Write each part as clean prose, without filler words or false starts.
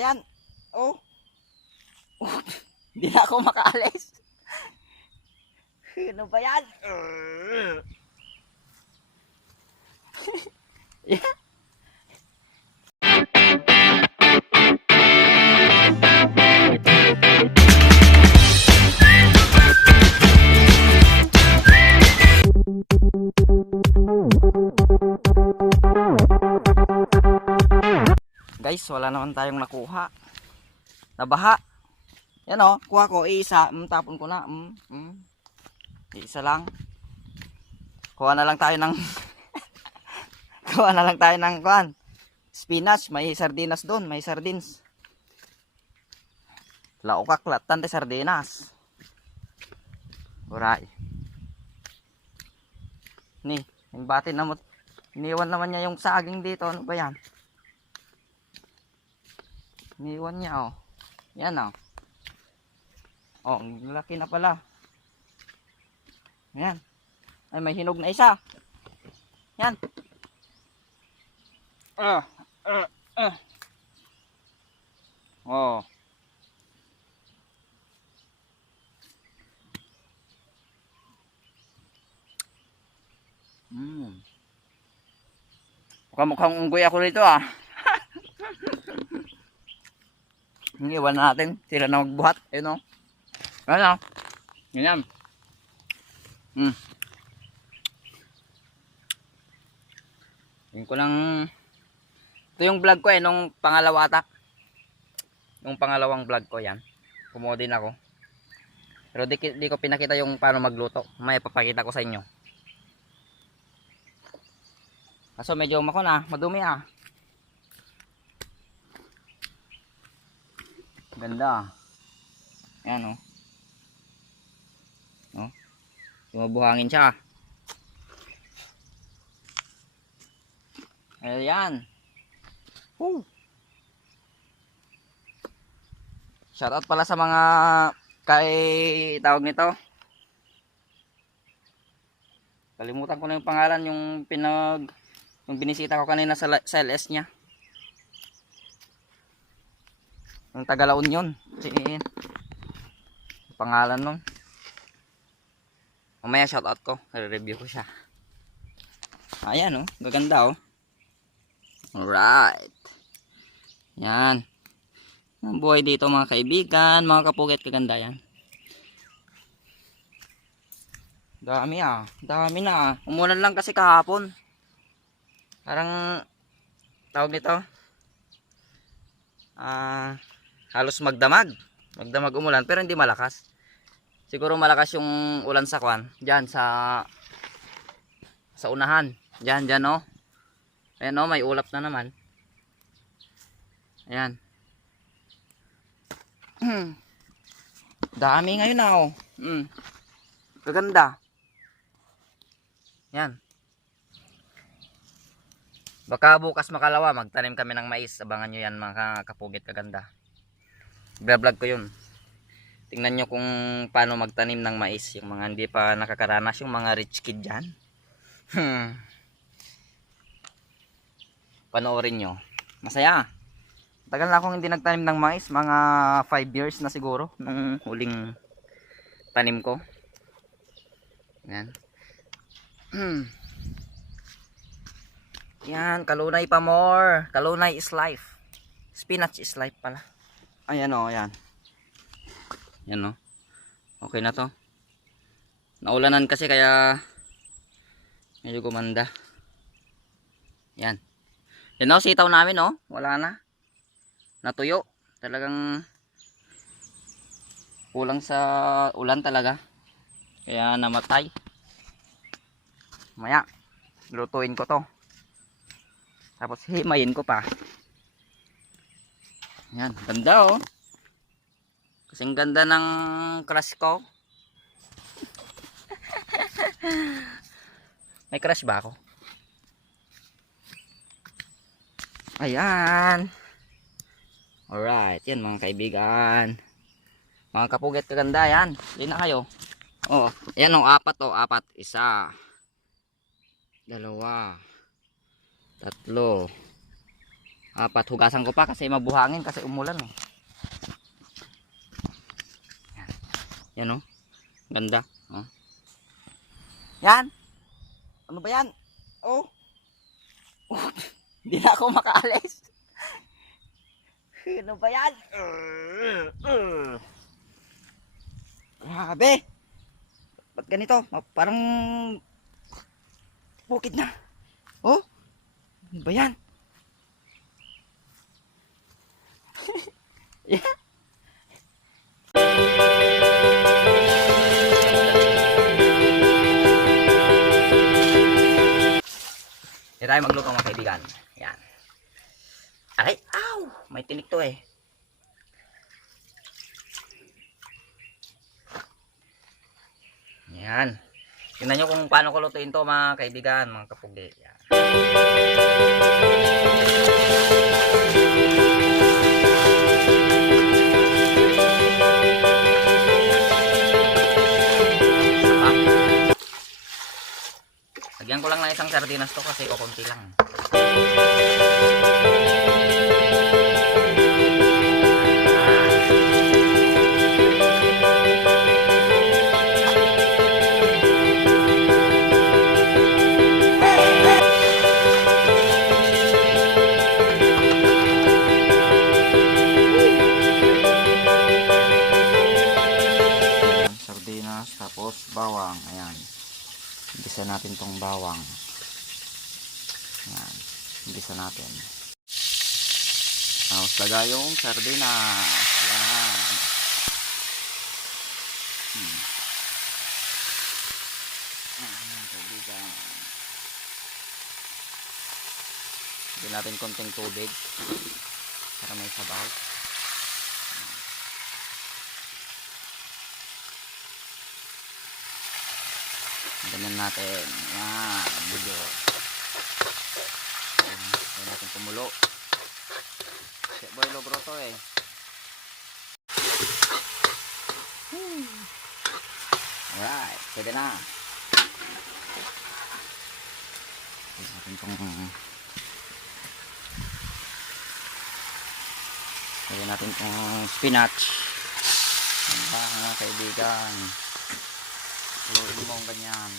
ba yan? Oh. Hindi na ako makaalis. Ano ba yan? Yeah. Guys, wala naman tayong nakuha. Nabaha. Yan o, kuha ko isa, tapon ko na. Isa lang. Kuha na lang tayo ng kuha na lang tayo ng kuan. Spinach, may sardinas doon, may sardines. Laukak latan de sardinas. Uray. Ni, yung batin na mo. Iniwan naman niya yung saging dito. Ano ba yan? Iniwan niya oh. Yan oh. Oh, laki na pala. Yan. Ay, may hinog na isa. Yan. Oh. Mukhang unggoy ako rito ah. Iwan natin. Sila na magbuhat. Ayun o. Ayun o. Ganyan. Yun ko lang. Ito yung vlog ko nung pangalawa ata. Yung pangalawang vlog ko yan. Kumuha din ako. Pero di ko pinakita yung paano magluto. May papakita ko sa inyo. Kaso medyo madumi ah. Ganda. Ayan o. Oh. Bumabuhangin siya. Ayan. Shoutout pala sa mga tawag nito. Kalimutan ko na yung pangalan, yung binisita ko kanina sa LS niya. Yung taga La Union. Pangalan nun. Mamaya shoutout ko. I-review ko siya. Ayan oh. Gaganda oh. Alright. Yan. Ang buhay dito mga kaibigan. Mga kapugit, kaganda yan. Dami ah. Dami na ah. Umulan lang kasi kahapon. Parang tawag nito. Halos magdamag umulan pero hindi malakas. Siguro malakas yung ulan sa kwan diyan sa unahan. Diyan oh. Ayan oh, may ulap na naman. Ayan. Dami ngayon na oh. Kaganda. Yan. Baka bukas makalawa magtanim kami ng mais. Abangan nyo yan mga kapugit, kaganda. Vlog ko yun. Tingnan nyo kung paano magtanim ng mais. Yung mga hindi pa nakakaranas, yung mga rich kid dyan. Panoorin nyo. Masaya. Tagal na akong hindi nagtanim ng mais. Mga 5 years na siguro. Nung huling tanim ko. Yan. Yan, kalunay pa more. Kalunay is life. Spinach is life pala. Ayan o, ayan. Yan o. Okay na to. Naulanan kasi kaya medyo gumanda. Yan. Yan o, sitaw namin o. Wala na. Natuyo. Talagang kulang sa ulan talaga. Kaya namatay. Maya, lutuin ko to. Tapos himayin ko pa. Yan, ganda oh. Kasing ganda ng crush ko. May crush ba ako? Ayan. Alright, yan mga kaibigan. Mga kapugit, kaganda yan. Hindi na kayo. Oh, ayan oh, apat oh, apat. Isa. Dalawa. Tatlo. Apat, hugasan ko pa kasi mabuhangin kasi umulan eh. Yan oh. Ganda. Oh. Yan. Ano ba yan? Oh. Hindi na ako makaalis. Ano ba yan? Grabe. Ba't ganito? Parang bukid na. Oh. Ano ba yan? Yeah. Hindi tayo magluto mga kaibigan. Yan. Aray, aw! May tinik to eh. Yan. Tingnan nyo kung paano ko lutuin to mga kaibigan, mga kapugi. Yan. Lagyan ko lang ng isang sardinas to kasi kukunti lang. Sardinas tapos bawang. Ayan. Umpisa natin tong bawang. Ayan. Umpisa natin. Tapos lagay yung sardinas. Ayan. Ayan, kaibigan. Bigyan natin konting tubig para may sabaw. Ganyan natin. Yan. Medyo. Yan natin tumulo. Siya boy logro to eh. Alright. Pwede na. Pwede natin itong pwede natin itong spinach. Yan ba mga kaibigan. Haluin mo ang ganyan.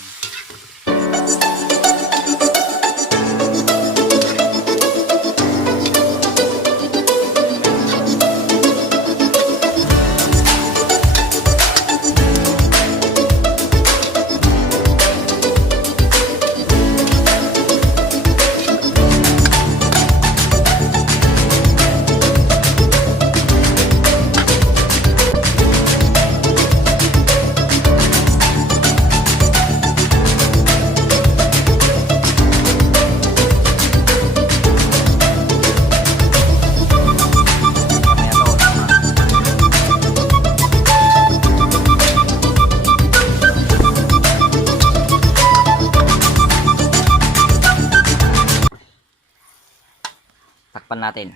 Takpan natin.